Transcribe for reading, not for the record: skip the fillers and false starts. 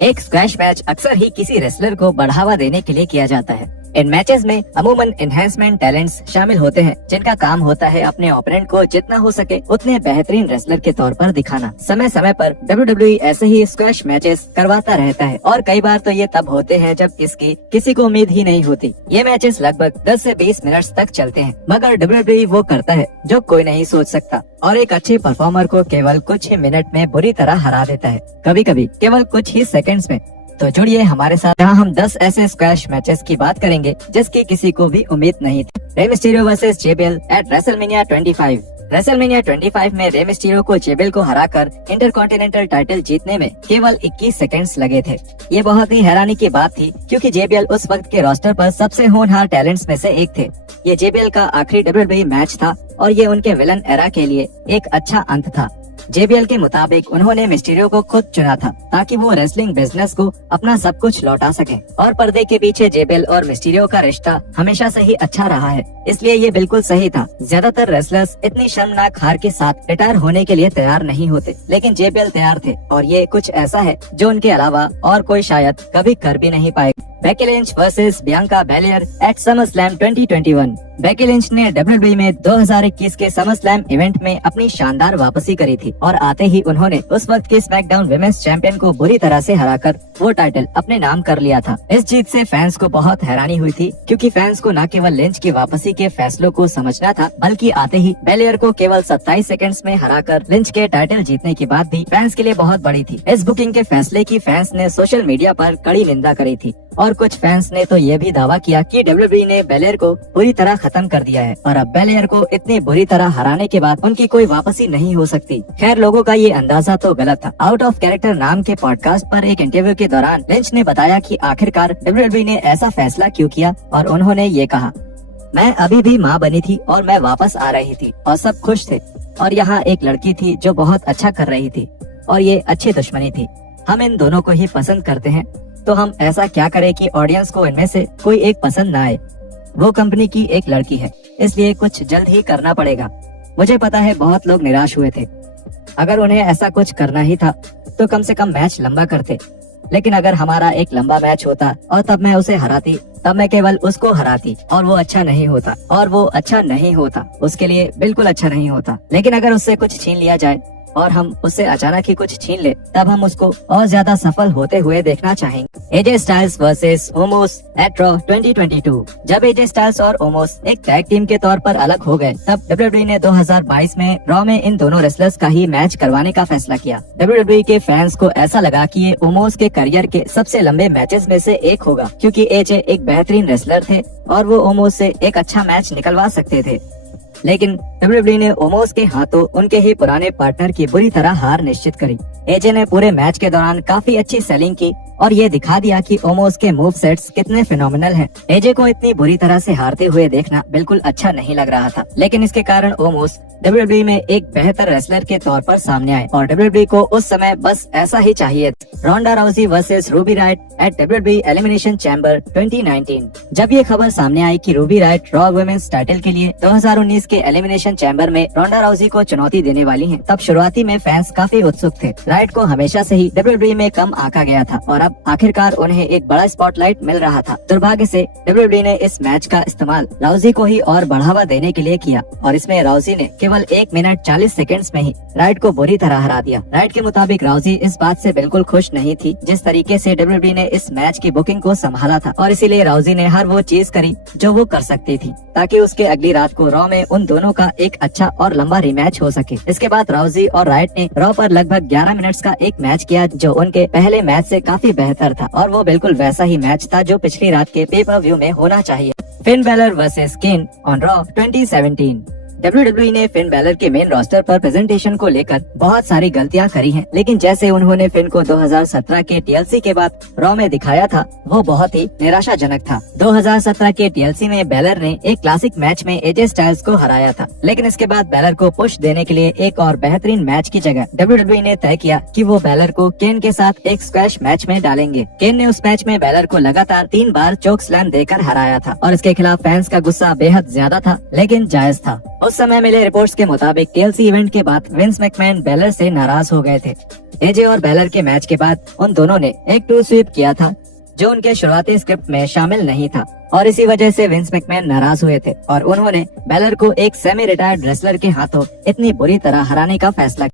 एक squash match अक्सर ही किसी रेसलर को बढ़ावा देने के लिए किया जाता है। इन मैचेस में अमूमन एनहेंसमेंट टैलेंट्स शामिल होते हैं, जिनका काम होता है अपने ओपोनेंट को जितना हो सके उतने बेहतरीन रेसलर के तौर पर दिखाना। समय समय पर WWE ऐसे ही स्क्वैश मैचेस करवाता रहता है और कई बार तो ये तब होते हैं जब इसकी किसी को उम्मीद ही नहीं होती। ये मैचेस लगभग 10 से 20 मिनट तक चलते हैं, मगर WWE वो करता है जो कोई नहीं सोच सकता और एक अच्छे परफॉर्मर को केवल कुछ ही मिनट में बुरी तरह हरा देता है, कभी कभी केवल कुछ ही सेकंड्स में। तो जुड़िए हमारे साथ, जहां हम 10 ऐसे स्क्वैश मैचेस की बात करेंगे जिसकी किसी को भी उम्मीद नहीं थी। Rey Mysterio versus जेबेल eight WrestleMania 25। WrestleMania 25 में रे मिस्टीरियो को जेबेल को हराकर इंटरकॉन्टिनेंटल टाइटल जीतने में केवल 21 सेकंड्स लगे थे। ये बहुत ही हैरानी की बात थी, क्योंकि जेबेल उस वक्त के रोस्टर पर सबसे होनहार टैलेंट्स में से एक थे। ये जेबेल का आखिरी WWE मैच था और ये उनके विलन एरा के लिए एक अच्छा अंत था। जेबीएल के मुताबिक उन्होंने मिस्टीरियो को खुद चुना था ताकि वो रेसलिंग बिजनेस को अपना सब कुछ लौटा सके, और पर्दे के पीछे जेबीएल और मिस्टीरियो का रिश्ता हमेशा से ही अच्छा रहा है, इसलिए ये बिल्कुल सही था। ज्यादातर रेसलर्स इतनी शर्मनाक हार के साथ रिटायर होने के लिए तैयार नहीं होते, लेकिन जेबीएल तैयार थे और ये कुछ ऐसा है जो उनके अलावा और कोई शायद कभी कर भी नहीं पाएगा। Becky Lynch versus Bianca Belair at SummerSlam 2021। Becky Lynch ने WWE में 2021 के समरस्लैम इवेंट में अपनी शानदार वापसी करी थी और आते ही उन्होंने उस वक्त के स्मैकडाउन विमेंस चैंपियन को बुरी तरह से हराकर वो टाइटल अपने नाम कर लिया था। इस जीत से फैंस को बहुत हैरानी हुई थी, क्योंकि फैंस को न केवल लिंच की वापसी के फैसलों को समझना था, बल्कि आते ही बेलियर को केवल 27 सेकंड्स में हराकर लिंच के टाइटल जीतने की बात भी फैंस के लिए बहुत बड़ी थी। इस बुकिंग के फैसले की फैंस ने सोशल मीडिया पर कड़ी निंदा करी थी और कुछ फैंस ने तो ये भी दावा किया कि WWE ने बेलियर को पूरी तरह खत्म कर दिया है और अब बेलियर को इतनी बुरी तरह हराने के बाद उनकी कोई वापसी नहीं हो सकती। खैर, लोगों का ये अंदाजा तो गलत था। आउट ऑफ कैरेक्टर नाम के पॉडकास्ट पर एक इंटरव्यू के दौरान लिंच ने बताया कि आखिरकार WWE ने ऐसा फैसला क्यों किया, और उन्होंने ये कहा, मैं अभी भी माँ बनी थी और मैं वापस आ रही थी और सब खुश थे, और यहाँ एक लड़की थी जो बहुत अच्छा कर रही थी और ये अच्छी दुश्मनी थी। हम इन दोनों को ही पसंद करते हैं, तो हम ऐसा क्या करें कि ऑडियंस को इनमें से कोई एक पसंद न आए। वो कंपनी की एक लड़की है, इसलिए कुछ जल्द ही करना पड़ेगा। मुझे पता है बहुत लोग निराश हुए थे। अगर उन्हें ऐसा कुछ करना ही था तो कम से कम मैच लंबा करते, लेकिन अगर हमारा एक लंबा मैच होता और तब मैं उसे हराती, तब मैं केवल उसको हराती और वो अच्छा नहीं होता, और वो अच्छा नहीं होता, उसके लिए बिल्कुल अच्छा नहीं होता। लेकिन अगर उससे कुछ छीन लिया जाए और हम उससे अचानक ही कुछ छीन ले, तब हम उसको और ज्यादा सफल होते हुए देखना चाहेंगे। AJ Styles versus Omos at Raw 2022। जब एजे स्टाइल्स और ओमोस एक टैग टीम के तौर पर अलग हो गए, तब WWE ने 2022 में रॉ में इन दोनों रेसलर्स का ही मैच करवाने का फैसला किया। WWE के फैंस को ऐसा लगा कि ये ओमोस के करियर के सबसे लंबे मैचेस में से एक होगा, क्योंकि एजे एक बेहतरीन रेसलर थे और वो ओमोस से एक अच्छा मैच निकलवा सकते थे। लेकिन WWE ने ओमोस के हाथों उनके ही पुराने पार्टनर की बुरी तरह हार निश्चित करी। एजे ने पूरे मैच के दौरान काफी अच्छी सेलिंग की और ये दिखा दिया कि ओमोस के मूव सेट्स कितने फिनोमिनल हैं। एजे को इतनी बुरी तरह से हारते हुए देखना बिल्कुल अच्छा नहीं लग रहा था, लेकिन इसके कारण ओमोस WWE में एक बेहतर रेसलर के तौर पर सामने आए और WWE को उस समय बस ऐसा ही चाहिए। Ronda Rousey versus Ruby Riott at WWE Elimination Chamber 2019। जब ये खबर सामने आई कि Ruby Riott Raw women's title के लिए 2019 के एलिमिनेशन चैम्बर में रोंडा राउजी को चुनौती देने वाली हैं, तब शुरुआती में फैंस काफी उत्सुक थे। राइट को हमेशा से ही WWE में कम आंका गया था और अब आखिरकार उन्हें एक बड़ा स्पॉटलाइट मिल रहा था। दुर्भाग्य से WWE ने इस मैच का इस्तेमाल राउजी को ही और बढ़ावा देने के लिए किया और इसमें राउजी ने केवल 1 मिनट 40 सेकंड्स में ही राइट को बुरी तरह हरा दिया। राइट के मुताबिक राउजी इस बात से बिल्कुल खुश नहीं थी जिस तरीके से WWE ने इस मैच की बुकिंग को संभाला था, और इसीलिए राउजी ने हर वो चीज करी जो वो कर सकती थी ताकि उसके अगली रात को रॉ में उन दोनों का एक अच्छा और लंबा रिमैच हो सके। इसके बाद राउजी और राइट ने रॉ पर लगभग 11 मिनट्स का एक मैच किया जो उनके पहले मैच से काफी बेहतर था, और वो बिल्कुल वैसा ही मैच था जो पिछली रात के पे पर व्यू में होना चाहिए। Finn Balor versus Kane on Raw 2017। WWE ने फिन बैलर के मेन रोस्टर पर प्रेजेंटेशन को लेकर बहुत सारी गलतियां करी हैं, लेकिन जैसे उन्होंने फिन को 2017 के TLC के बाद रॉ में दिखाया था, वो बहुत ही निराशाजनक था। 2017 के TLC में बैलर ने एक क्लासिक मैच में एजे स्टाइल्स को हराया था, लेकिन इसके बाद बैलर को पुश देने के लिए एक और बेहतरीन मैच की जगह WWE ने तय किया कि वो बैलर को केन के साथ एक स्क्वैश मैच में डालेंगे। केन ने उस मैच में बैलर को लगातार 3 बार चोक स्लैम देकर हराया था और इसके खिलाफ फैंस का गुस्सा बेहद ज्यादा था, लेकिन जायज था। उस समय मिले रिपोर्ट्स के मुताबिक TLC इवेंट के बाद विंस मैकमैन बेलर से नाराज हो गए थे। एजे और बेलर के मैच के बाद उन दोनों ने एक 2 स्वीप किया था जो उनके शुरुआती स्क्रिप्ट में शामिल नहीं था और इसी वजह से विंस मैकमैन नाराज हुए थे और उन्होंने बेलर को एक सेमी रिटायर्ड रेसलर के हाथों इतनी बुरी तरह हराने का फैसला किया।